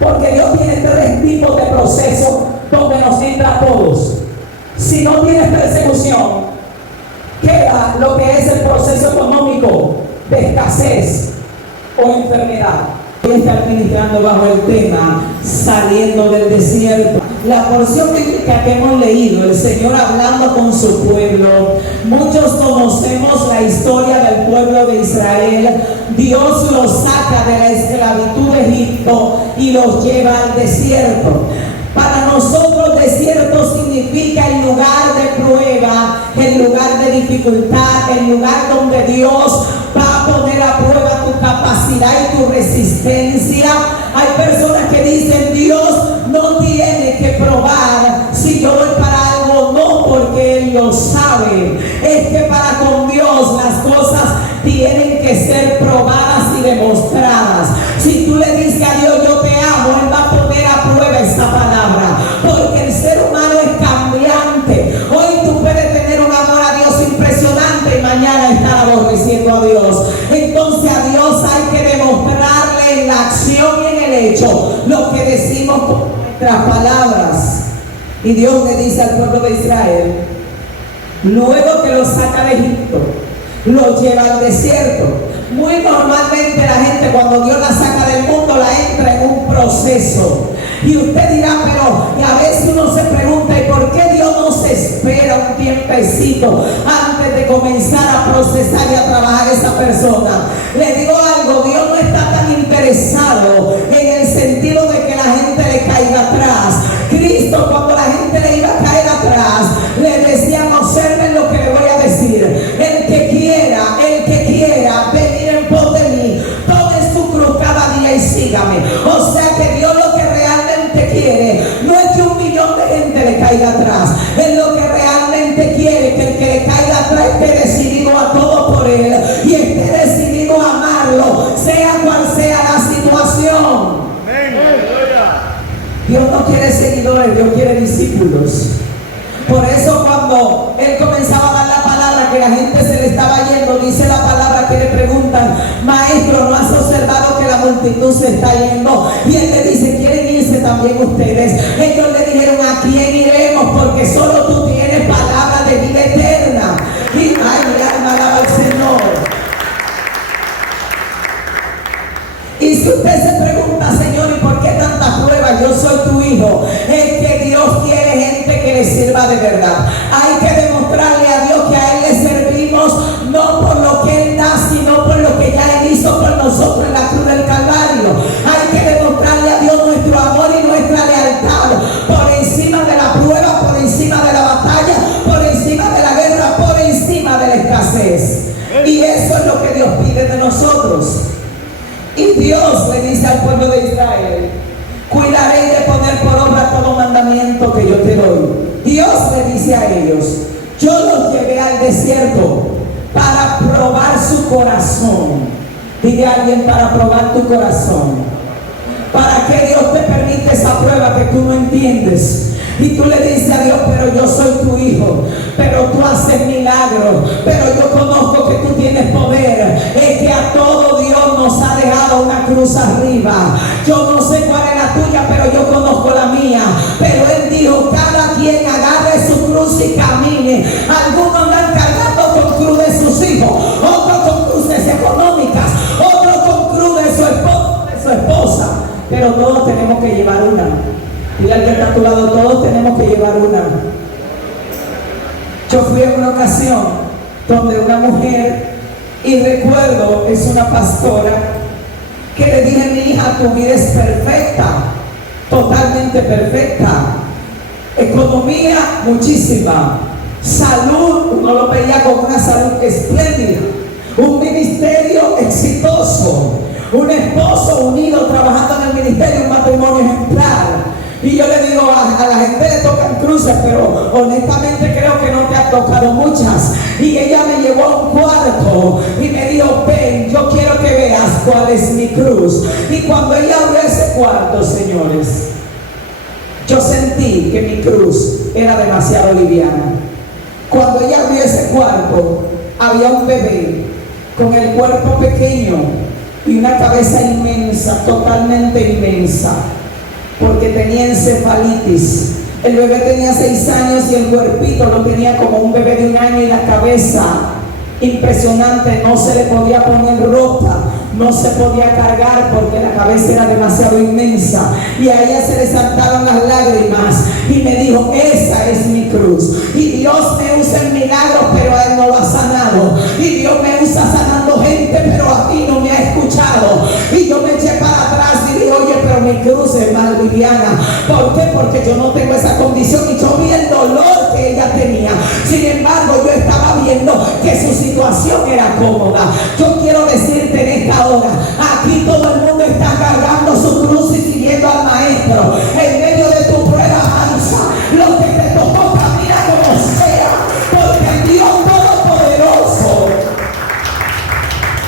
Porque Dios tiene tres tipos de procesos donde nos entra a todos. Si no tienes persecución, queda lo que es el proceso económico de escasez o enfermedad. Voy a estar ministrando bajo el tema saliendo del desierto. La porción bíblica que hemos leído, el Señor hablando con su pueblo. Muchos conocemos la historia del pueblo de Israel. Dios los saca de la esclavitud de Egipto y los lleva al desierto. Para nosotros desierto significa el lugar de prueba, el lugar de dificultad, el lugar donde Dios va a poner a prueba tu capacidad y tu resistencia. Hay personas que dicen: Dios no tiene que probar si yo voy para algo. No, porque Él lo sabe. Es que para con Dios las cosas tienen que ser probadas y demostradas. Si tú le dices a Dios: yo te amo, Él va a poner a prueba esta palabra, porque el ser humano es cambiante. Hoy tú puedes tener un amor a Dios impresionante y mañana estar aborreciendo a Dios. Entonces a Dios hay que demostrarle en la acción y en el hecho lo que decimos con nuestras palabras. Y Dios le dice al pueblo de Israel, luego que lo saca de Egipto, lo lleva al desierto. Muy normalmente la gente, cuando Dios la saca del mundo, la entra en un proceso. Y usted dirá: pero, y a veces uno se pregunta, ¿y por qué Dios no se espera un tiempecito antes de comenzar a procesar y a trabajar esa persona? Le digo algo: Dios no está tan interesado en el sentido de que la gente le caiga atrás. Cristo, cuando la gente le iba a caer atrás, le decía: observen lo que le voy a decir. El que quiera venir en pos de mí, tome su cruz cada día y sígame. O sea que Dios lo que realmente quiere no es que 1 millón de gente le caiga atrás. Él lo que realmente quiere que el que le caiga atrás esté decidido a todo por Él y esté decidido a amarlo, sea cual sea la situación. Dios no quiere seguidores, Dios quiere discípulos. Por eso cuando Él comenzaba a dar la palabra, que la gente se le estaba yendo, dice la palabra que le preguntan: maestro, ¿no has observado que la multitud se está yendo? Y Él le dice: ¿quieren irse también ustedes? Ellos le dijeron: ¿a quién iremos? Porque solo tú tienes palabra de vida eterna. Y ay, mi alma alaba al Señor. Y si usted se pregunta: Señor, ¿y por qué tantas pruebas? Yo soy tu hijo. Es que Dios quiere gente que le sirva de verdad. Hay que demostrarle a Dios que a Él le servimos no por lo que Él da, sino por lo que ya Él hizo por nosotros en la cruz del Calvario. Hay que demostrarle a Dios nuestro amor y nuestra lealtad por encima de la prueba, por encima de la batalla, por encima de la guerra, por encima de la escasez. Y eso es lo que Dios pide de nosotros. Y Dios le dice al pueblo de Israel: cuidaré de poner por obra todo mandamiento que yo te doy. Dios le dice a ellos: yo los llevé al desierto para probar su corazón. Dile a alguien: para probar tu corazón. ¿Para qué Dios te permite esa prueba que tú no entiendes? Y tú le dices a Dios: pero yo soy tu hijo, pero tú haces milagros, pero yo conozco que tú tienes poder. Es que a todo Dios nos ha dejado una cruz arriba. Yo no sé cuál es la tuya, pero yo conozco la mía. Pero Él dijo: cada quien agarre su cruz y camine. Algunos andan cargando con cruz de sus hijos, otros con cruces económicas, otros con cruz de su esposo, de su esposa. Pero todos tenemos que llevar una. Dile al que está a tu lado: todos tenemos que llevar una. Yo fui en una ocasión donde una mujer, y recuerdo, es una pastora, que le dije: mi hija, tu vida es perfecta, totalmente perfecta. Economía, muchísima. Salud, uno lo veía con una salud espléndida. Un ministerio exitoso. Un esposo unido trabajando en el ministerio, un matrimonio ejemplar. Y yo le digo: a la gente le tocan cruces, pero honestamente creo que no te han tocado muchas. Y ella me llevó a un cuarto y me dijo: ven, yo quiero que veas cuál es mi cruz. Y cuando ella abrió ese cuarto, señores, yo sentí que mi cruz era demasiado liviana. Cuando ella abrió ese cuarto, había un bebé con el cuerpo pequeño y una cabeza inmensa, totalmente inmensa. porque tenía encefalitis. El bebé tenía 6 años y el cuerpito lo tenía como un bebé de 1 año, y la cabeza impresionante, no se le podía poner ropa, no se podía cargar porque la cabeza era demasiado inmensa, y a ella se le saltaron las lágrimas y me dijo: esa es mi cruz. Y Dios me usa en milagros, pero a él no lo ha sanado, y Dios me usa sanando gente, pero a ti no me ha escuchado. Y yo me eché para atrás y dije: oye, pero mi cruz es más liviana. ¿Por qué? Porque yo no tengo esa condición, y yo vi el dolor que ella tenía. Sin embargo, yo estaba viendo que su situación era cómoda. Yo quiero decirte en esta hora, aquí todo el mundo está cargando su cruz y siguiendo al Maestro. En medio de tu prueba, avanza. Lo que te tocó, camina como sea, porque el Dios Todopoderoso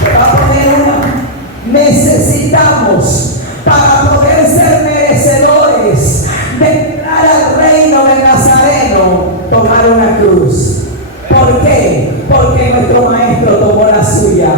te va a poner una. Necesitamos, para poder ser merecedores de entrar al reino del Nazareno, tomar una cruz. ¿Por qué? Porque nuestro Maestro tomó la suya.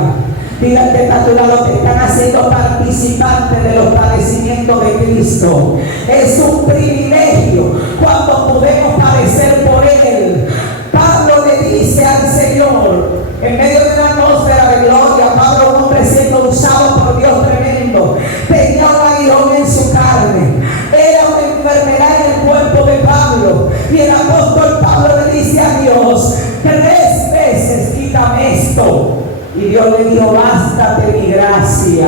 Diga que está a tu lado, que están haciendo participantes de los padecimientos de Cristo. Es un privilegio cuando podemos padecer por Él. Pablo le dice al Señor, en medio de una atmósfera de gloria, Pablo, un hombre siendo usado por Dios tremendo, tenía un aguijón en su carne. Era una enfermedad en el cuerpo de Pablo. Y el apóstol Pablo le dice a Dios: 3 veces quítame esto. Y Dios le dijo: bástate mi gracia.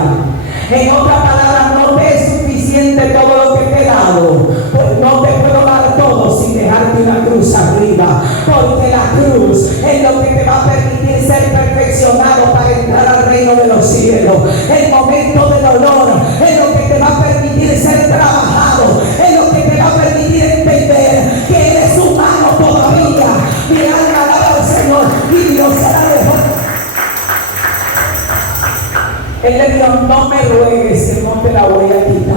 En otras palabras, no te es suficiente todo lo que te he dado, pues no te puedo dar todo sin dejarte una cruz arriba, porque la cruz es lo que te va a permitir ser perfeccionado para entrar al reino de los cielos. El momento de dolor es lo que te va a permitir ser trabajado, es lo que te va a permitir entender que eres humano todavía. Mi alma alaba al Señor, y Dios se la dejó. Él le dijo: no me ruegues, que no te la voy a quitar.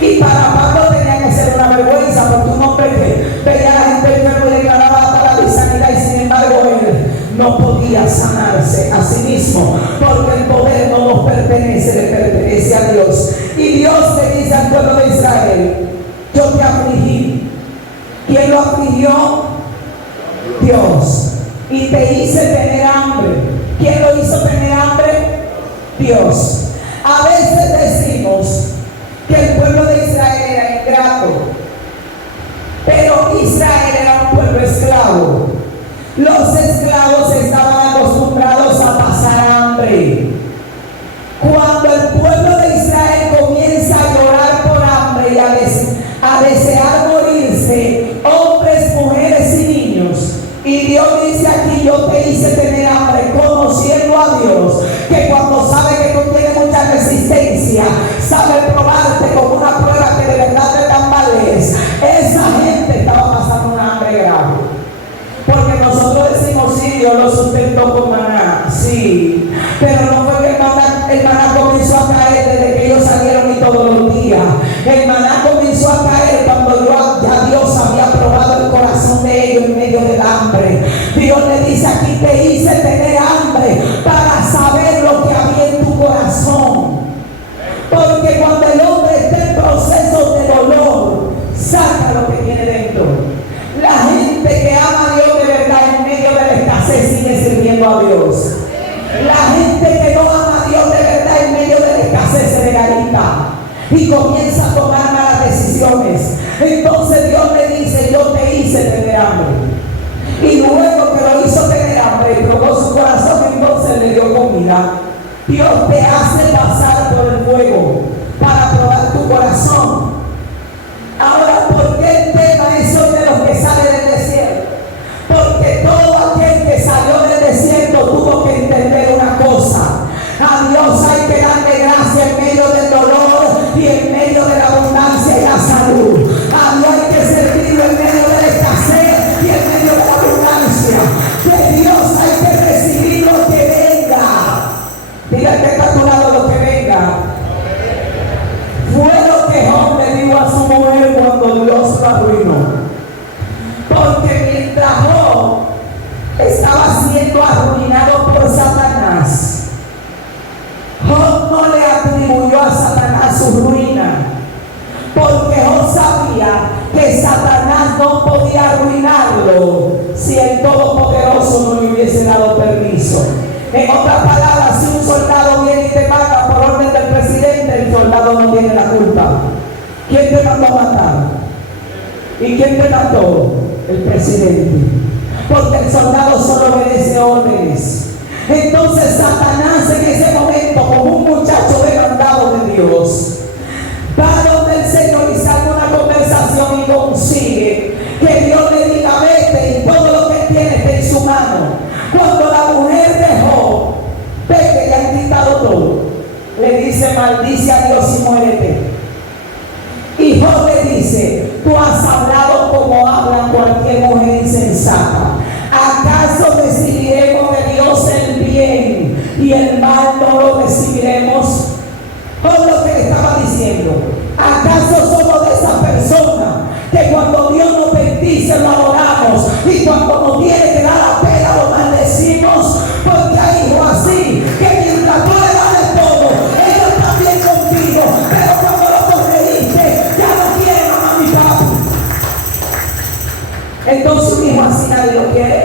Y para Pablo tenía que ser una vergüenza, porque un hombre que veía a la gente enferma y declaraba palabra de sanidad, y sin embargo él no podía sanarse a sí mismo, porque el poder no nos pertenece, le pertenece a Dios. Y Dios le dice al pueblo de Israel: yo te afligí. ¿Quién lo afligió? Dios. Y te hice tener hambre. ¿Quién lo hizo tener hambre? Dios. A veces decimos que el pueblo de Israel era ingrato, pero Israel era un pueblo esclavo. Los esclavos estaban acostumbrados a pasar hambre. Cuando el pueblo de Israel comienza a llorar por hambre y a desear morirse, hombres, mujeres y niños, y Dios dice aquí: yo te hice tener hambre, conociendo a Dios, que cuando sabe que tú tienes mucha resistencia, sabe probarte como una prueba que de verdad te tambalees. Esa gente estaba pasando una hambre grave. Porque nosotros decimos: sí, Dios lo sustentó con maná, sí, pero no fue que el maná comenzó a caer desde que ellos salieron y todos los días. El maná comenzó a caer cuando ya Dios había probado el corazón de ellos en medio del hambre. Dios le dice aquí: te hice tener hambre para saber lo que había en tu corazón. Porque cuando el hombre está en proceso de dolor, saca lo que tiene dentro. La gente que ama a Dios de verdad en medio de la escasez sigue sirviendo a Dios. La gente que no ama a Dios de verdad en medio de la escasez se regalita y comienza a tomar malas decisiones. Entonces Dios le dice: yo te hice tener hambre. Y luego que lo hizo tener hambre y probó su corazón, entonces le dio comida. Dios te hace pasar por el fuego para probar tu corazón. Ahora, ¿por qué el tema es hoy de los que salen del desierto? Porque todo aquel que salió del desierto tuvo que entender una cosa: a Dios hay que darle gracia en medio del dolor y en medio de la abundancia y la salud. A Dios hay que servirlo en medio de la escasez y en medio de la abundancia. De Dios hay que recibir lo que venga. Diga que está a tu lado: lo que venga. Fue lo que Job le dijo a su mujer cuando Dios lo arruinó. Porque mientras Job estaba siendo arruinado por Satanás, Job no le atribuyó a Satanás su ruina. porque Job sabía que Satanás no podía arruinarlo si el Todopoderoso no le hubiese dado permiso. En otras palabras, si un soldado viene y te mata por orden del presidente, el soldado no tiene la culpa. ¿Quién te mandó a matar? ¿Y quién te mató? El presidente. Porque el soldado solo obedece órdenes. Entonces Satanás en ese momento, como un muchacho demandado de Dios, va donde el Señor y saca una conversación y consigue que Dios le diga: vete y todo lo que tiene está en su mano. Cuando la mujer de Job ve que le han quitado todo, le dice: maldice a Dios y muérete. Y Job le dice: tú has hablado como habla cualquier mujer insensata. ¿Acaso recibiremos de Dios el bien y el mal no lo recibiremos? Todo lo que le estaba diciendo. ¿Acaso somos de esa persona que cuando Dios nos bendice lo adoramos y cuando nos tiene que dar la pena lo maldecimos? Porque hay hijos así que mientras tú le das de todo, ellos también contigo, pero cuando lo corregiste ya no quieren a mami y papi. Entonces un hijo así nadie lo quiere,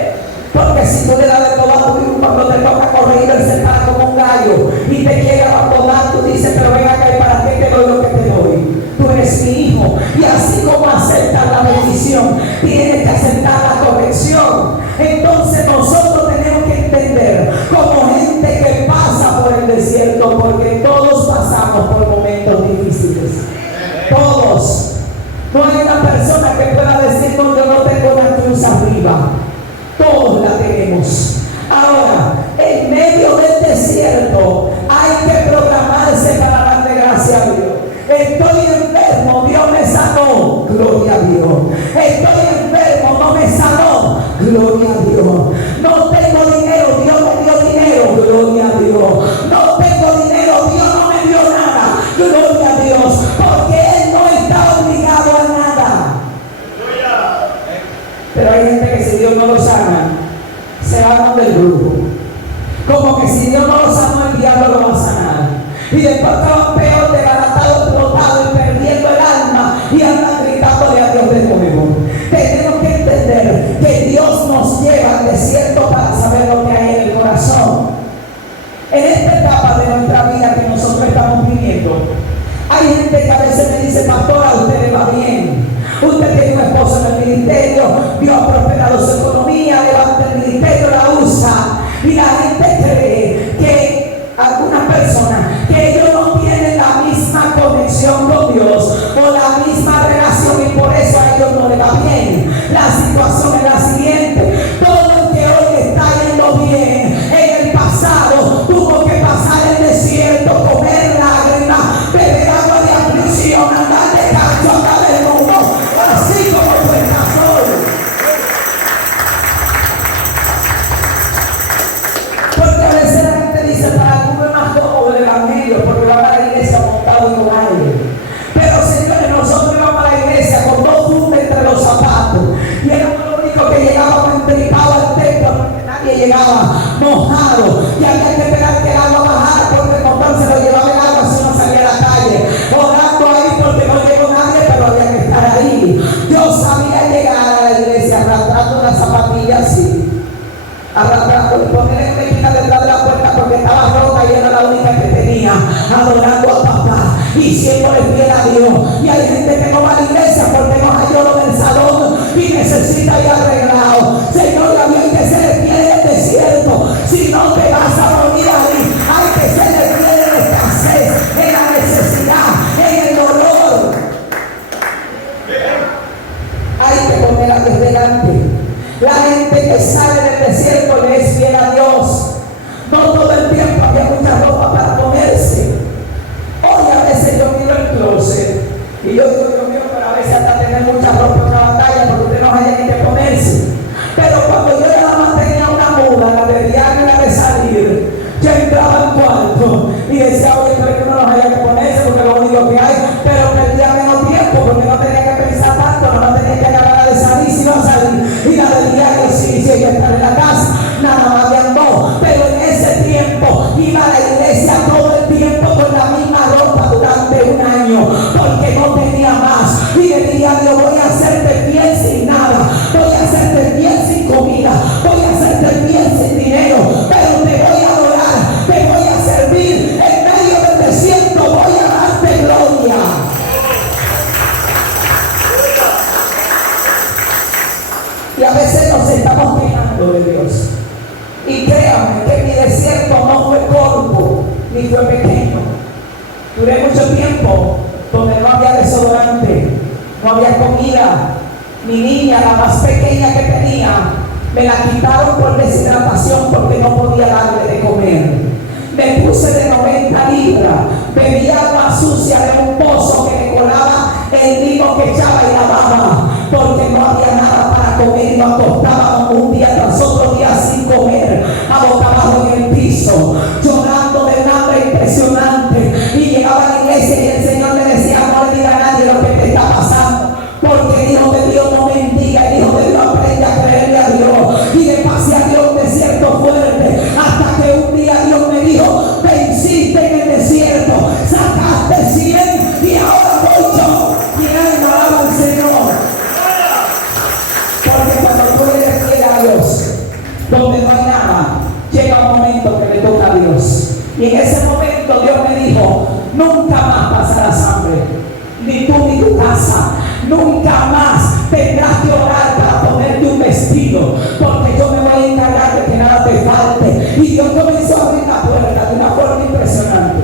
porque si tú le das de todo a tu hijo, cuando te toca corregir, él se para como un gallo y te quiere abandonar. Tú dices: pero ven acá, ¿para qué te doy lo que te doy? Tú eres mi hijo. Y así como aceptas la bendición, tienes que aceptar la corrección. Entonces nosotros tenemos que entender, como gente que pasa por el desierto, porque todos pasamos por momentos difíciles. Todos. No hay una persona que pueda decir: no, yo no tengo una cruz arriba. Todos la tenemos. Ahora, en medio del desierto hay que programarse para darle gracias a Dios. Estoy enfermo, Dios me sanó, gloria a Dios. Estoy enfermo, no me sanó, gloria a Dios. No tengo dinero, Dios me dio dinero, gloria a Dios. No tengo dinero, Dios no me dio nada, gloria a Dios. Porque Él no está obligado a nada. Pero hay gente que si Dios no lo sana, se van del grupo. Como que si Dios no lo sanó, el diablo lo va a sanar. Y después estaban peor, desbaratado, explotado y perdiendo el alma y andan gritándole a Dios de nuevo. Tenemos que entender que Dios nos lleva al desierto para saber lo que hay en el corazón. En esta etapa de nuestra vida que nosotros estamos viviendo, hay gente que a veces me dice: pastora, a usted le va bien. Usted tiene un esposo en el ministerio, Dios ha prosperado su economía, levanta el ministerio, la usa. Y la gente cree que algunas personas, que ellos no tienen la misma conexión con Dios o la misma relación, y por eso a ellos no les va bien. La situación es la siguiente: todo el que hoy está yendo bien, en el pasado tuvo que pasar el desierto, comer lágrimas, beber agua de aflicción, andar descalzo, andar desnudo, así como tú estás hoy. Porque a veces la gente dice: para tú es más cómodo el evangelio, porque va a la iglesia montado en un aire. Pero señores, nosotros íbamos a la iglesia con dos fundas entre los zapatos y éramos los únicos que llegábamos entripados al templo, porque nadie llegaba mojado y había que esperar que el agua bajara, porque el motor se lo llevaba el agua si uno salía a la calle, orando ahí porque no llegó nadie, pero había que estar ahí. Yo sabía llegar a la iglesia arrastrando una zapatilla así, arrastrando y poner la esquina detrás de la puerta porque estaba rota y era la única que tenía, adorando a papá y siempre fiel a Dios. Y hay gente que no va a la iglesia porque no halló lo del salón y necesita ir arreglado. Señor, hay que ser fiel en el desierto, si no te vas a morir ahí. Hay que ser fiel en la escasez, en la necesidad, en el dolor. Hay que poner a Dios delante. La gente que sale del desierto le es fiel a Dios. No todo el tiempo había mucha ropa para ponerse. Hoy a veces yo miro el closet y yo digo: Dios mío, pero a veces hasta tener mucha ropa en una batalla porque usted no haya ni que ponerse. Pero cuando yo nada más tenía una muda, la de diario y la de salir, yo entraba al cuarto y decía: oye, pero que no nos haya que ponerse porque es lo único que hay. Pero perdía menos tiempo porque no tenía que pensar tanto, no tenía que agarrar la de salir si no salir. Y la del diario sí, hay que estar en la casa, nada más de no. Pero en ese tiempo iba a la iglesia todo el tiempo con la misma ropa durante un año porque no tenía más Duré mucho tiempo donde no había desodorante, no había comida. Mi niña, la más pequeña que tenía, me la quitaron por deshidratación porque no podía darle de comer. Me puse de 90 libras, bebía agua sucia de un pozo que me colaba el limo que echaba y lavaba, porque no había nada para comer y nos acostábamos un día tras otro día sin comer, a boca abajo en el piso, llorando de un hambre impresionante. Y llegaba a la iglesia y el Señor me decía: no le diga a nadie lo que te está pasando, porque el Hijo de Dios no mendiga, el Hijo de Dios aprende a creerle a Dios. Y le pasé a Dios un desierto fuerte, hasta que un día Dios me dijo: venciste en el desierto, sacaste 100 y ahora voy yo. Quien alaba al Señor. Porque cuando tú eres fiel a Dios, donde no hay nada, llega un momento que le toca a Dios. Y en ese momento Dios me dijo: nunca más pasarás hambre, ni tú ni tu casa. Nunca más tendrás que orar para ponerte un vestido, porque yo me voy a encargar de que nada te falte. Y Dios comenzó a abrir la puerta de una forma impresionante.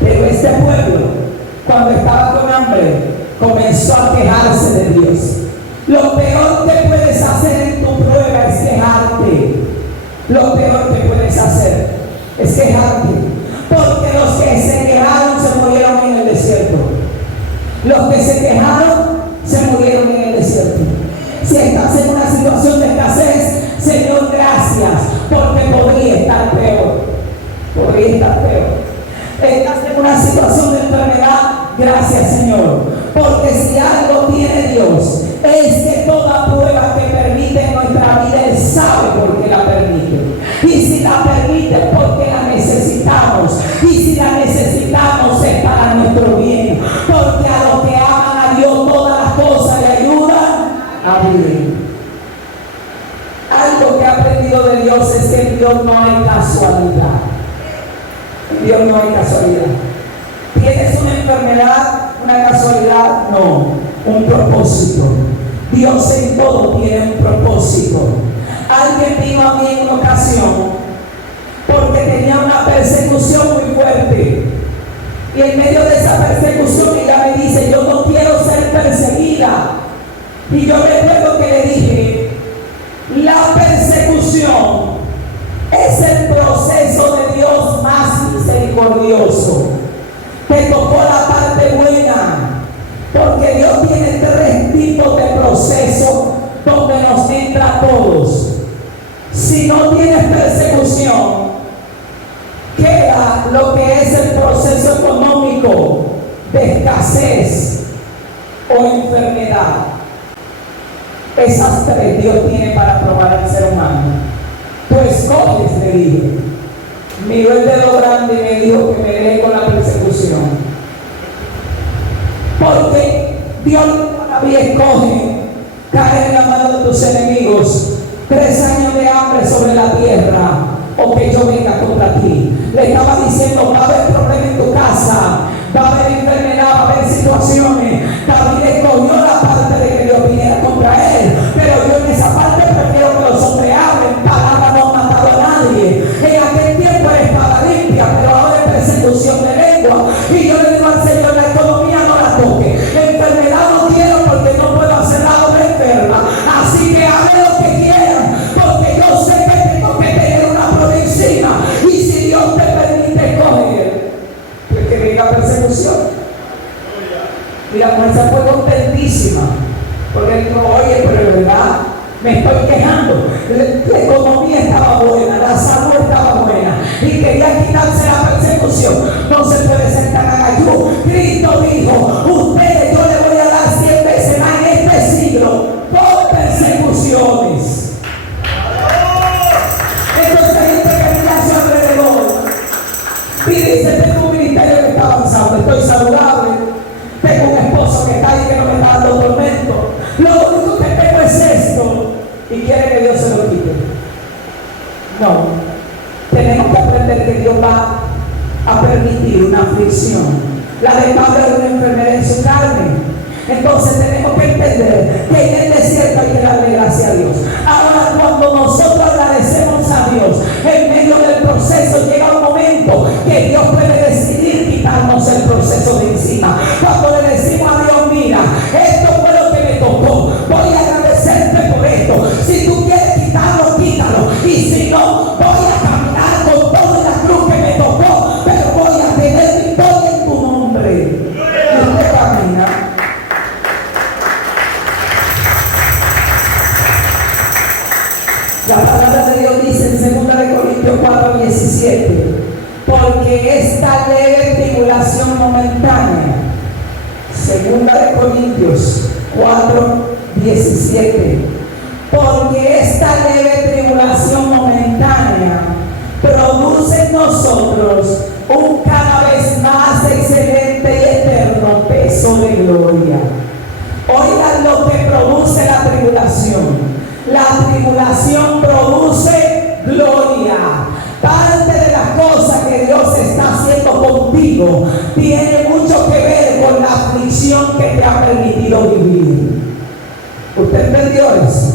Pero este pueblo, cuando estaba con hambre, comenzó a quejarse de Dios. Lo peor que puedes hacer en tu prueba es quejarte. Lo peor que puedes hacer es quejarte, porque los que se quejaron se murieron en el desierto. Los que se quejaron se murieron en el desierto. Si estás en una situación de escasez, Señor, gracias, porque podría estar peor. Podría estar peor. Estás en una situación de enfermedad, gracias, Señor, porque si algo tiene Dios, es que toda prueba que permite en nuestra vida, Él sabe por qué la permite. Y si la permite, porque la necesitamos. Y si la necesitamos, es para nuestro bien. Porque a los que aman a Dios, todas las cosas le ayudan a bien. Algo que he aprendido de Dios es que en Dios no hay casualidad. En Dios no hay casualidad. ¿Tienes una enfermedad, una casualidad? No, un propósito. Dios en todo tiene un propósito. Alguien vino a mí en una ocasión porque tenía una persecución muy fuerte, y en medio de esa persecución ella me dice: yo no quiero ser perseguida. Y yo recuerdo que le dije: la persecución es el proceso de Dios más misericordioso. Te tocó la parte buena, porque Dios tiene 3 tipos de procesos donde nos entra a todos. Si no tienes persecución, queda lo que es el proceso económico de escasez o enfermedad. Esas 3 Dios tiene para probar al ser humano. Tú escoges, le dije. Miró el dedo grande y me dijo que me deje con la persecución. Porque Dios todavía escoge caer en la mano de tus enemigos. 3 años de hambre sobre la tierra, o que yo venga contra ti. Le estaba diciendo: va a haber problemas en tu casa, va a haber enfermedad, va a haber situaciones. David escogió la parte de que Dios viniera contra él, pero yo en esa parte prefiero que los hombres hablen. Palabra no ha matado a nadie. En aquel tiempo era espada limpia, pero ahora es persecución de lengua. Y yo le digo al Señor: la economía no la toque, enfermedad no quiero, porque no puedo hacer la obra enferma. Así que hable lo que quieran, porque yo sé que tengo que tener una provisión. Y si Dios te permite coger, pues que venga persecución. Y la mujer se fue contentísima, porque dijo: oye, pero de verdad me estoy quejando. La economía estaba buena, la salud estaba buena, y quería quitarse la persecución. No se puede sentar en ayuno. Cristo dijo: ustedes, yo le voy a dar 100 veces más en este siglo por persecuciones. Entonces hay gente que mira a su alrededor y dice: tengo un ministerio que está avanzando, estoy saludable, tengo un esposo que está ahí que no me está dando tormento, lo único que tengo es esto, y quiere que Dios se lo quite. No, tenemos que aprender que Dios va a permitir una aflicción. La de Pablo era una enfermedad en su carne. Entonces tenemos que entender que en el desierto hay que darle gracias a Dios. Ahora, cuando nosotros agradecemos a Dios, en medio del proceso llega un momento que Dios puede decidir quitarnos el porque esta leve tribulación momentánea, 2 Corintios 4:17, porque esta leve tribulación momentánea produce en nosotros un cada vez más excelente y eterno peso de gloria. Oigan lo que produce la tribulación. La tribulación produce gloria. Parte de las cosas que Dios está haciendo contigo tiene mucho que ver con la aflicción que te ha permitido vivir. ¿Usted entendió eso?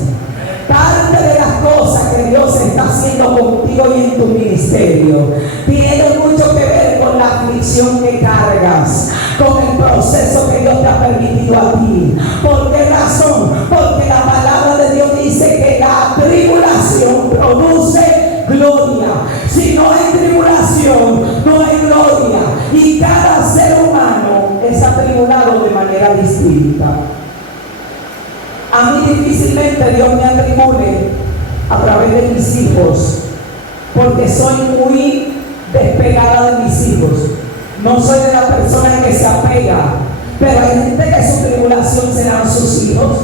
Parte de las cosas que Dios está haciendo contigo y en tu ministerio tiene mucho que ver con la aflicción que cargas, con el proceso que Dios te ha permitido a ti. ¿Por qué razón? Porque la palabra de Dios dice que la tribulación produce gloria. Si no hay tribulación, no hay gloria. Y cada ser humano es atribulado de manera distinta. A mí difícilmente Dios me atribule a través de mis hijos, porque soy muy despegada de mis hijos. No soy de la persona que se apega, pero hay gente que su tribulación serán sus hijos,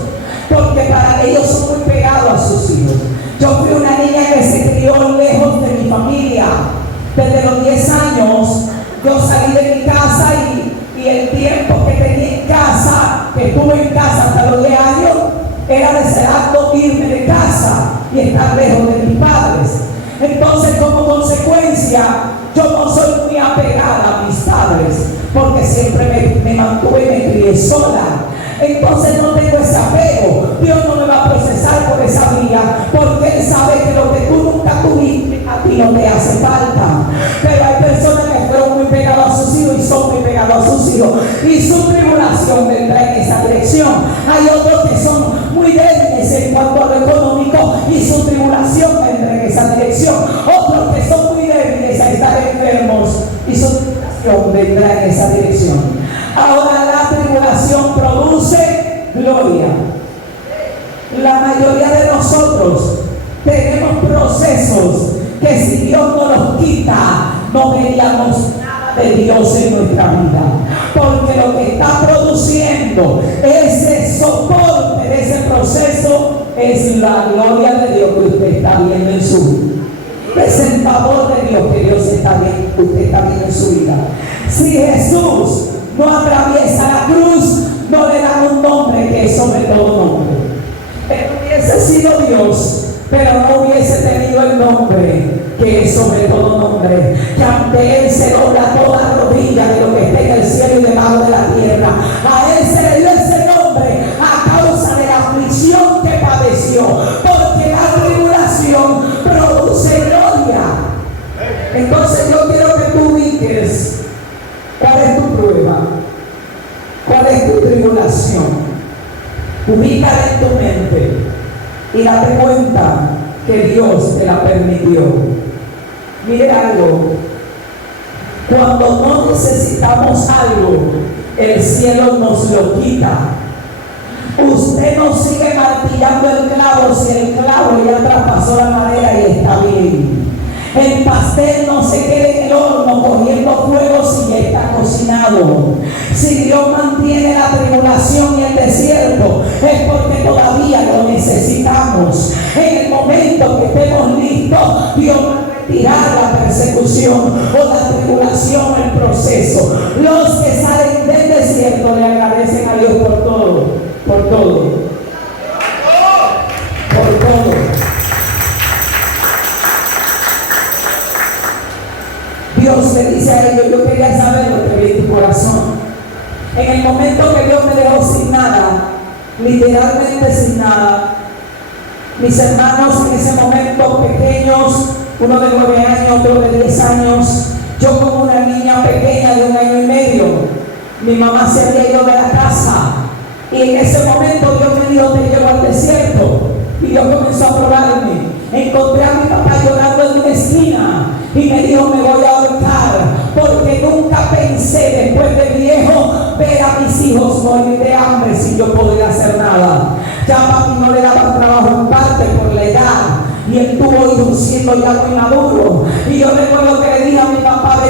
porque para ellos son muy pegados a sus hijos. Yo fui una niña que se crió lejos de mi familia. Desde los 10 años yo salí de mi casa y el tiempo que tenía en casa, que estuve en casa hasta los 10 años, era deseando irme de casa y estar lejos de mis padres. Entonces, como consecuencia, yo no soy muy apegada a mis padres, porque siempre me mantuve y me crié sola. Entonces no tengo ese apego. Dios no me va a procesar por esa vía, porque Él sabe que lo que tú nunca tuviste a ti no te hace falta. Pero hay personas que fueron muy pegadas a sus hijos y son muy pegados a sus hijos, y su tribulación vendrá en esa dirección. Hay otros que son muy débiles en cuanto a lo económico y su tribulación vendrá en esa dirección. Otros que son muy débiles a estar enfermos y su tribulación vendrá en esa dirección. Ahora, la tribulación produce gloria. La mayoría de nosotros tenemos procesos que si Dios no los quita, no veríamos nada de Dios en nuestra vida, porque lo que está produciendo ese soporte de ese proceso es la gloria de Dios que usted está viendo en su vida. Es el favor de Dios que Dios está viendo, usted está viendo en su vida. Si Jesús no atraviesa la cruz, no le dan un nombre que es sobre todo nombre. Él hubiese sido Dios, pero no hubiese tenido el nombre que es sobre todo nombre. Que ante Él se dobla toda rodilla de lo que está en el cielo y debajo de la tierra. A Él se le dio ese nombre a causa de la aflicción que padeció, porque la tribulación produce gloria. Entonces yo quiero que tú ubiques cuál es tu prueba, cuál es tu tribulación. Ubícala en tu mente y date cuenta que Dios te la permitió. Mire algo, cuando no necesitamos algo, el cielo nos lo quita. Usted no sigue martillando el clavo si el clavo ya traspasó la madera y está bien. El pastel no se queda en el horno cogiendo fuego si ya está cocinado. Si Dios mantiene la tribulación y el desierto, es porque todavía lo necesitamos. En el momento que estemos listos, Dios va a retirar la persecución o la tribulación, el proceso. Los que salen del desierto le agradecen a Dios por todo, por todo, por todo. Dios le dice a ellos: yo quería saber lo que había en tu corazón. En el momento que Dios me dejó sin nada, literalmente sin nada, mis hermanos en ese momento pequeños, uno de 9 años, otro de 10 años, yo como una niña pequeña de 1 año y medio, mi mamá se había ido de la casa, y en ese momento Dios me dijo: te llevo al desierto. Y Dios comenzó a probarme. Encontré a mi papá llorando en una esquina y me dijo: me voy a ahorcar, porque nunca pensé después de viejo ver a mis hijos morir de hambre sin yo poder hacer nada. Ya papi no le daba trabajo en parte por la edad, y él tuvo hijos siendo ya muy maduro. Y yo recuerdo que le dije a mi papá: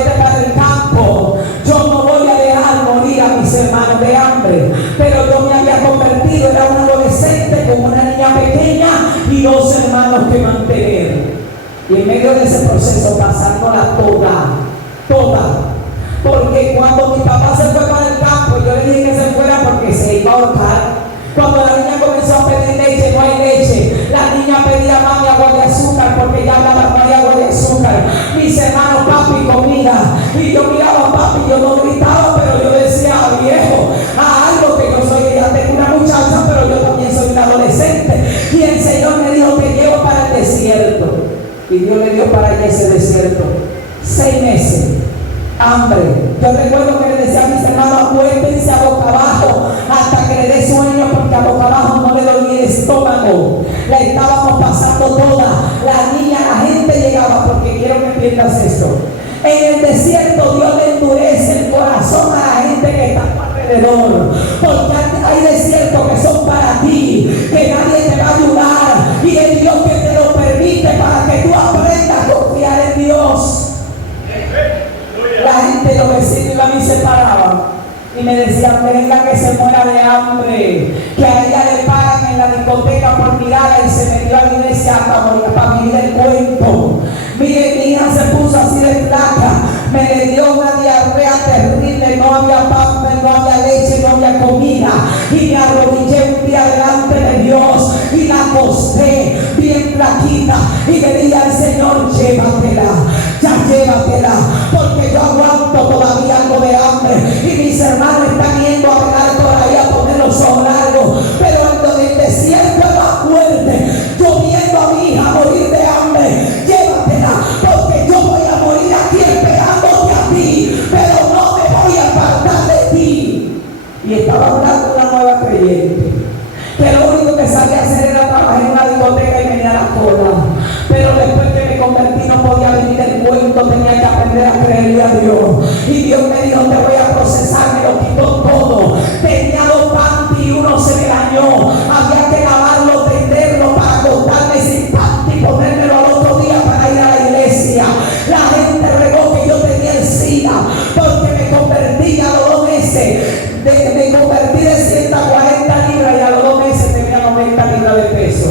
Y yo miraba a papi, yo no gritaba, pero yo decía, viejo, a algo que yo soy, ya tengo una muchacha, pero yo también soy un adolescente. Y el Señor me dijo, te llevo para el desierto. Y Dios le dio para allá ese desierto 6 meses, hambre. Yo recuerdo que le decía a mis hermanos, acuérdense a boca abajo hasta que le dé sueño, porque a boca abajo no le dolía el estómago. La estábamos pasando toda. La niña, la gente llegaba, porque quiero que entiendas esto. En el desierto Dios le endurece el corazón a la gente que está a tu alrededor, porque hay desiertos que son para ti, que nadie te va a ayudar, y el Dios que te lo permite para que tú aprendas a confiar en Dios. La gente, los vecinos y a mí se paraban y me decían, venga que se muera de hambre, que a ella le pagan en la discoteca por mirarla, y se metió a la iglesia para vivir el cuento. Mire, mi hija se puso así de flaca, me le dio una diarrea terrible, no había pan, no había leche, no había comida, y me arrodillé un día delante de Dios y la acosté bien flaquita y le dije al Señor, llévatela, ya llévatela, porque yo aguanto todavía algo de hambre, y mis hermanos están yendo a velar por ahí a poner los ojos largos, pero en el desierto es más fuerte. Yo viendo a mi hija morir de hambre, llévatela, porque yo voy a morir aquí esperándote a ti, pero no me voy a apartar de ti. Y estaba hablando una nueva creyente, que lo único que sabía hacer era trabajar en una discoteca y venía a la cola, pero después que me convertí no podía vivir el cuento, tenía que aprender a creerle a Dios. Y Dios me dijo, te voy a procesar, me lo quitó todo. Tenía 2 panty y uno se me dañó, había que lavarlo, tenderlo para acostarme sin panty y ponérmelo al otro día para ir a la iglesia. La gente regó que yo tenía el SIDA, porque me convertí a los 2 meses, me convertí de 140 libras y a los 2 meses tenía 90 libras de peso.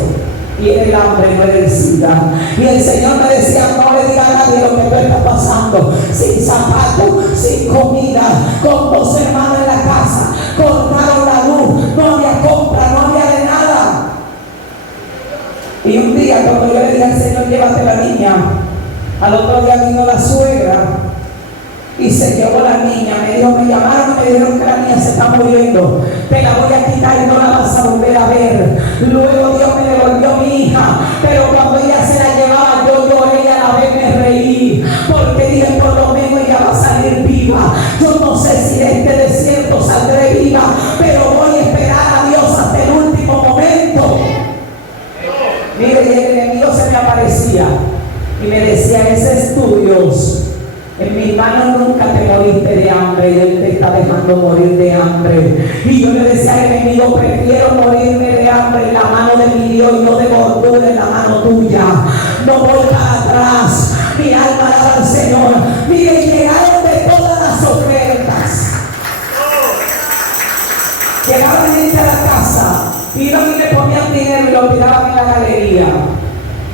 Y era el hambre, no era el SIDA. Y el Señor me decía, no le diga a nadie lo que tú estás pasando, sin zapatos, sin comida, con 2 hermanos en la casa, cortaron la luz, no había compra, no había de nada. Y un día cuando yo le dije al Señor, llévate la niña, al otro día vino la suegra y se llevó la niña. Me llamaron y me dijeron que la niña se está muriendo, te la voy a quitar y no la vas a volver a ver. Luego Dios me devolvió mi hija, pero cuando ella se la llevaba yo lloré y a la vez me reí, porque dije, por lo menos ella va a salir viva. Yo no sé si de este desierto saldré viva, pero voy a esperar a Dios hasta el último momento. Mire, y el enemigo se me aparecía y me decía, ese es tu Dios. En mis manos nunca te moriste de hambre y Él te está dejando morir de hambre. Y yo le decía al enemigo, prefiero morirme de hambre en la mano de mi Dios y no de gordura en la mano tuya. No voy para atrás. Mi alma alaba al Señor. Mire, llegaron de todas las ofertas. Llegaban gente a la casa, iban y le ponían dinero y lo tiraban en la galería.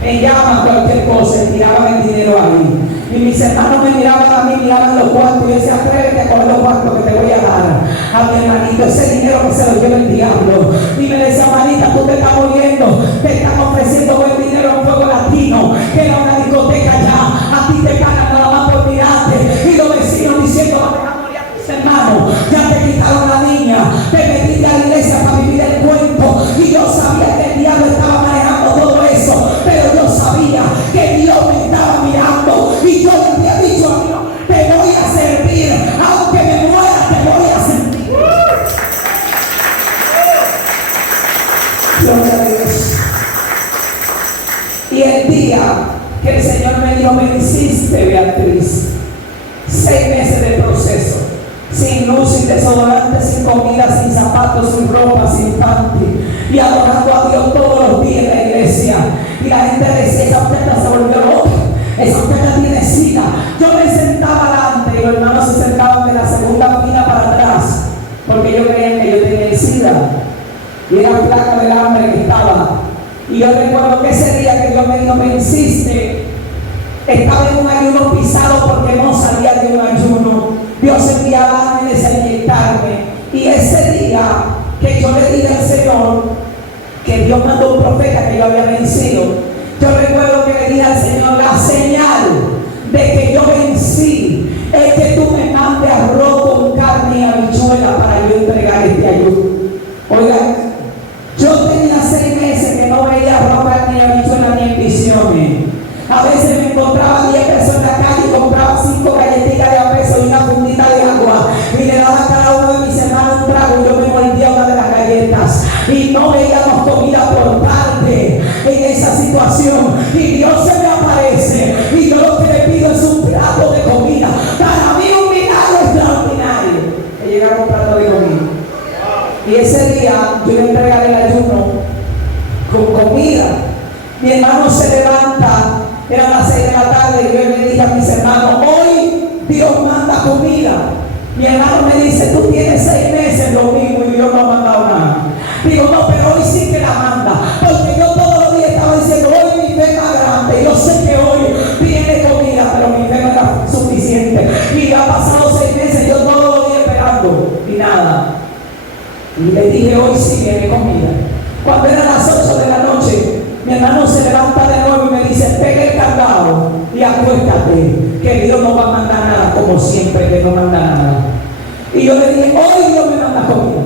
Me llaman cualquier cosa y tiraban el dinero ahí. Y mis hermanos me miraban a mí, miraban los cuartos. Y yo decía, atrévete a coger los cuartos que te voy a dar a mi hermanito, ese dinero que se lo lleva el diablo. Y me decía, manita, tú te estás muriendo, te están ofreciendo buen dinero a un Fuego Latino, que era una discoteca ya, a ti te pagan nada más por mirarte. Y los vecinos diciendo, va a dejar morir a tus hermanos, ya te quitaron la niña, te metiste a la iglesia para vivir el cuento. Y yo sabía que el diablo estaba manejando todo eso, pero yo sabía que Dios me estaba mirando. Y yo le había dicho a Dios, te voy a servir, aunque me muera, te voy a servir. Gloria a Dios. Y el día que el Señor me dijo, me hiciste, Beatriz, 6 meses de proceso, sin luz, sin desodorante, sin comida, sin zapatos, sin ropa, sin panty, y adorando a Dios todos los días en la iglesia. Y la gente decía, esa muchacha se volvió loca, esa muchacha tiene SIDA. Yo me sentaba adelante y los hermanos se sentaban de la segunda fila para atrás, porque ellos creían que yo tenía el SIDA y era flaca del hambre que estaba. Y yo recuerdo que ese día que Dios me dijo, me insiste, estaba en un ayuno pisado porque no salía de un ayuno. Dios enviaba ángeles a inyectarme. Y ese día que yo le dije al Señor que Dios mandó un profeta que yo había vencido, yo recuerdo que le dije al Señor, la señal de que yo vencí es que yo iba a entregar el ayuno con comida. Mi hermano se levanta, eran las 6 de la tarde, y yo le dije a mis hermanos, hoy Dios manda comida. Mi hermano me dice, tú tienes 6 meses lo mismo y yo no he mandado nada. Digo, no, pero hoy sí que la manda, porque yo todos los días estaba diciendo, hoy mi fe es más grande, yo sé que hoy viene comida, pero mi fe no era suficiente. Y ya ha pasado 6 meses, yo todos los días esperando, y nada. Y le dije, hoy sí viene comida. Cuando eran las 8 de la noche, mi hermano se levanta de nuevo y me dice, pega el candado y acuéstate, que Dios no va a mandar nada, como siempre que no manda nada. Y yo le dije, hoy Dios me manda comida.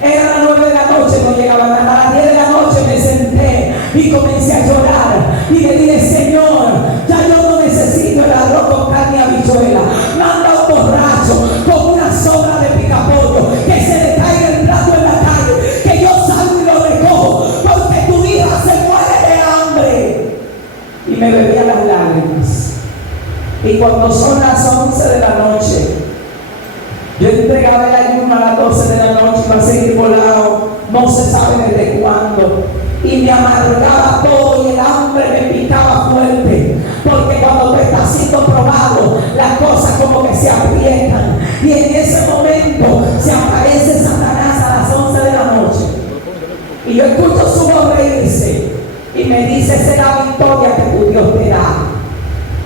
Era las 9 de la noche, no llegaba nada. A las 10 de la noche me senté y comencé a llorar. Y le dije, Señor, ya yo no necesito el arroz con carne y habichuela. Manda un borracho con una sobra de picapollo, que se le caiga el plato en la calle, que yo salgo y lo recojo, porque tu hija se muere de hambre. Y me bebía las lágrimas. Y cuando son las 11 de la noche, yo entregaba el ayuno a las 12 de la noche, iba a seguir volado, no se sabe desde cuándo. Y me amargaba todo y el hambre me picaba fuerte. Porque cuando tú estás siendo probado, las cosas como que se aprietan. Y en ese momento se aparece Satanás a las 11 de la noche. Y yo escucho su voz reírse. Y me dice, esa es la victoria que tu Dios te da.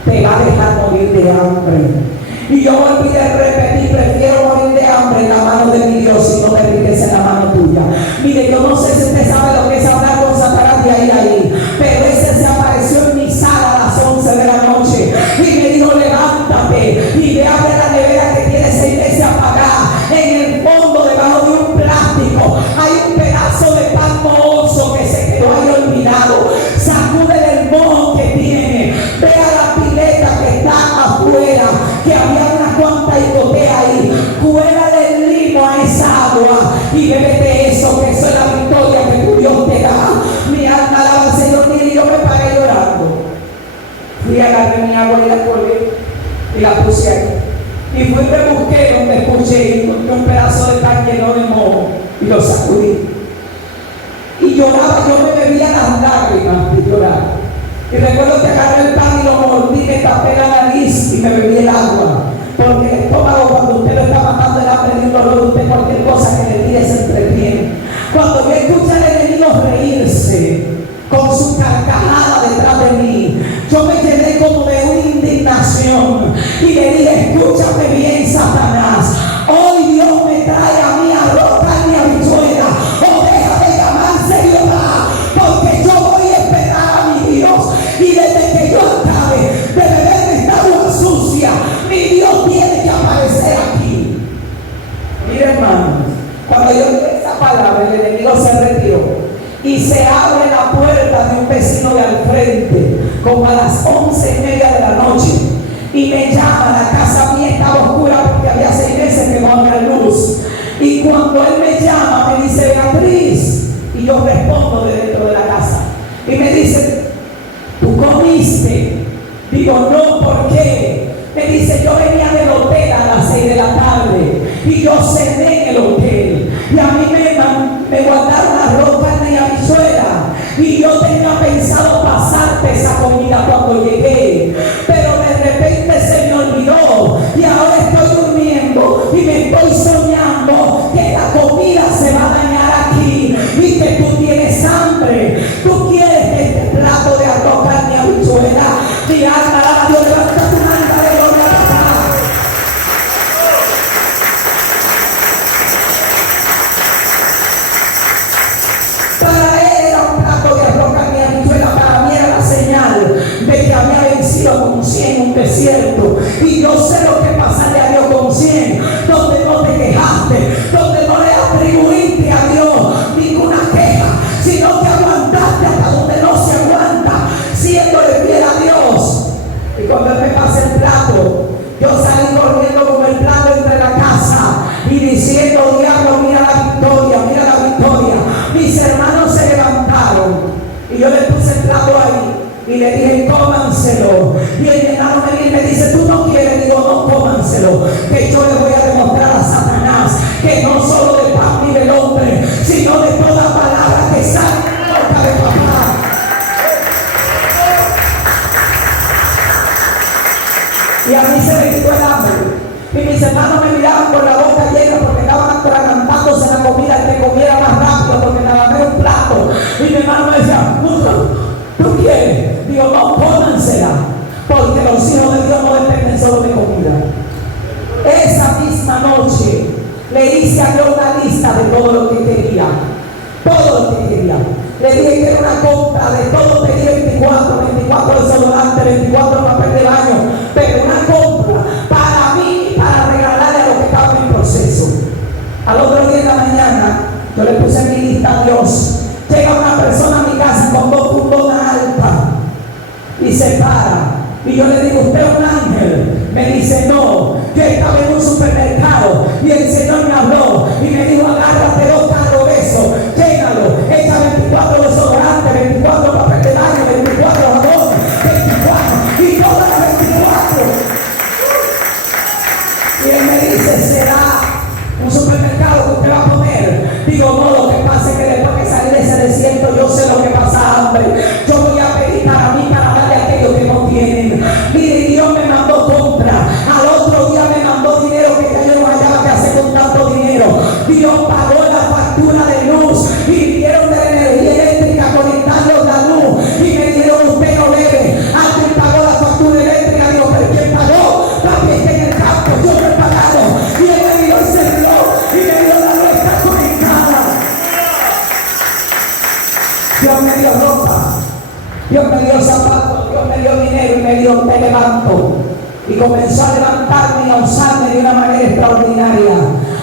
Te va a dejar morir de hambre. Y yo volví a repetir, prefiero morir de hambre en la mano de mi Dios y no de riqueza en la mano tuya. Mire, yo no sé si usted sabe lo que es hablar con Satanás de ahí, pero ese se apareció en mi sala a las 11 de la noche y me dijo, levántate y ve a ver la nevera que tiene esa iglesia apagada. En el fondo, debajo de un plástico, hay un pedazo de pan mohoso que se quedó ahí olvidado. Sacude el moho que tiene, ve a la pileta que está afuera, que había unas cuantas hipoteas ahí, cuélale el limo a esa agua y bébete eso, que eso es la victoria que tu Dios te da. Mi alma alaba al Señor, y yo me paré llorando. Fui a agarrar mi agua y la colgué y la puse ahí. Y fui y me busqué donde escuché y encontré un pedazo de pan lleno de moho y lo sacudí. Y lloraba, yo me bebía las lágrimas de llorar. Y recuerdo que agarré el pan y lo mordí, me tapé la nariz y me bebí el agua. Porque el estómago, cuando usted lo está matando el hambre de un dolor, usted cualquier cosa que le tire se entretiene. Cuando yo escucho al enemigo reírse con su carcajada detrás de mí, yo me quedé como de una indignación y le dije, escúchame bien, Satanás, hoy Dios me trae a mí arroz, carne y habichuela, o deja de llamarse Jehová, porque yo voy a esperar a mi Dios. Y desde que yo acabe de beberme esta agua sucia, mi Dios tiene que aparecer aquí. Mira, hermano, cuando yo leí esa palabra, el enemigo se retiró y se abre la puerta de un vecino de al frente como a las 11:30 de la noche y me llama. La casa mía estaba oscura porque había 6 meses que no había luz, y cuando él me llama me dice, Beatriz, y yo respondo de dentro de la casa y me dice, ¿tú comiste? Digo, no, ¿por qué? Me dice, yo venía del hotel a las 6 de la tarde y yo cené en el hotel y a mí me guardaron arroz, carne y habichuela y yo tenía pensado pasarte esa comida cuando llegué, pero de repente se me olvidó y ahora estoy durmiendo y me estoy soñando que la comida se va a dañar aquí y que tú tienes hambre. Tú quieres este plato de arroz, carne y habichuela. Mi alma alaba a Dios, levanta tu mano de gloria a papá. Para él era un plato de arroz, carne y habichuela, para mí era la señal de que había vencido con 100 en un desierto. Y yo sé lo que pasaría a Dios con 100, donde no te quejaste, donde no le atribuiste a Dios ninguna queja, sino que aguantaste hasta donde no se aguanta, siéndole fiel a Dios. Y cuando él me pasa el plato, yo salí corriendo con el plato entre la casa y diciendo, diablo, mira la victoria, mira la victoria. Mis hermanos se levantaron y yo le puse el plato ahí y le dije, cómanselo. Y el hermano me dice, tú no quieres. Digo, no, cómanselo, que yo le voy a demostrar a Satanás que no solo de pan vive el hombre, sino de toda siento el hambre. Y mis hermanos me miraban con la boca llena porque estaban atragantándose la comida, el que comiera más rápido porque me agarré un plato. Y mi hermano me decía, ¿tú quieres? Digo, no, pónansela, porque los hijos de Dios no dependen solo de comida. Esa misma noche le hice a Dios una lista de todo lo que quería. Todo lo que quería. Le dije que era una compra de todo, pedí 24 desodorantes, 24 papel de baño, pero una compra para mí, para regalarle a los que estaban en proceso. Al otro día de la mañana, yo le puse en mi lista a Dios. Llega una persona a mi casa con 2 fundonas altas y se para. Y yo le digo, ¿usted es un ángel? Me dice, no. Yo estaba en un supermercado y el Señor me habló y me dijo, agárrate 2 carros de eso, llénalo, echa 24 desodorantes, 24 papel de baño, 24 jabones, 24 y todas las 24. Y él me dice, ¿será un supermercado que usted va a poner? Digo, no, lo que pasa es que después que salí de ese desierto yo sé lo que pasa hambre. Yo voy a pedir para mí, para darle a aquellos que no tienen. Mire, Dios me mandó compra. Al otro día me mandó dinero que ya yo no hallaba que hacer con tanto dinero. Dios pagó la factura de luz y vinieron de la energía eléctrica conectando la luz y me dijeron, usted no debe. Alguien pagó la factura eléctrica. Digo, pero ¿quién pagó? Papi, está en el campo, yo no he pagado. Y él me dio el celular y me dio la luz, está conectada. Dios me dio ropa, Dios me dio zapatos, Dios me dio dinero y me dio, te levanto. Y comenzó a levantarme y a usarme de una manera extraordinaria.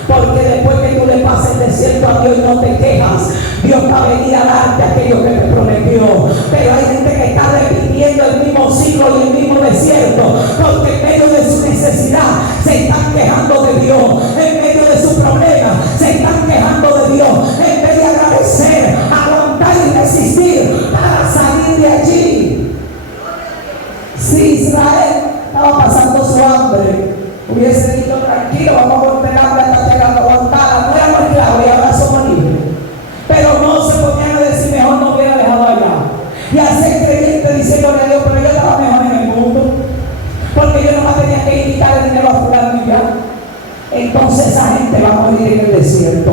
Porque después que tú le pases el desierto a Dios y no te quejas, Dios va a venir a darte aquello que te prometió. Pero hay gente que está repitiendo el mismo ciclo y el mismo desierto, porque en medio de su necesidad se están quejando de Dios. En medio de su problema se están quejando de Dios. En vez de agradecer, aguantar y resistir para salir de allí. Si Israel estaba pasando su hambre, hubiese dicho, tranquilo, vamos a golpear hasta que aguantara. No éramos esclavos y ahora somos libres. Pero no se ponían a decir, mejor no hubiera dejado allá. Y hacer creyente diciéndole a Dios, pero yo estaba mejor en el mundo, porque yo nomás tenía que quitar el dinero a fulano y ya. Entonces esa gente va a morir en el desierto.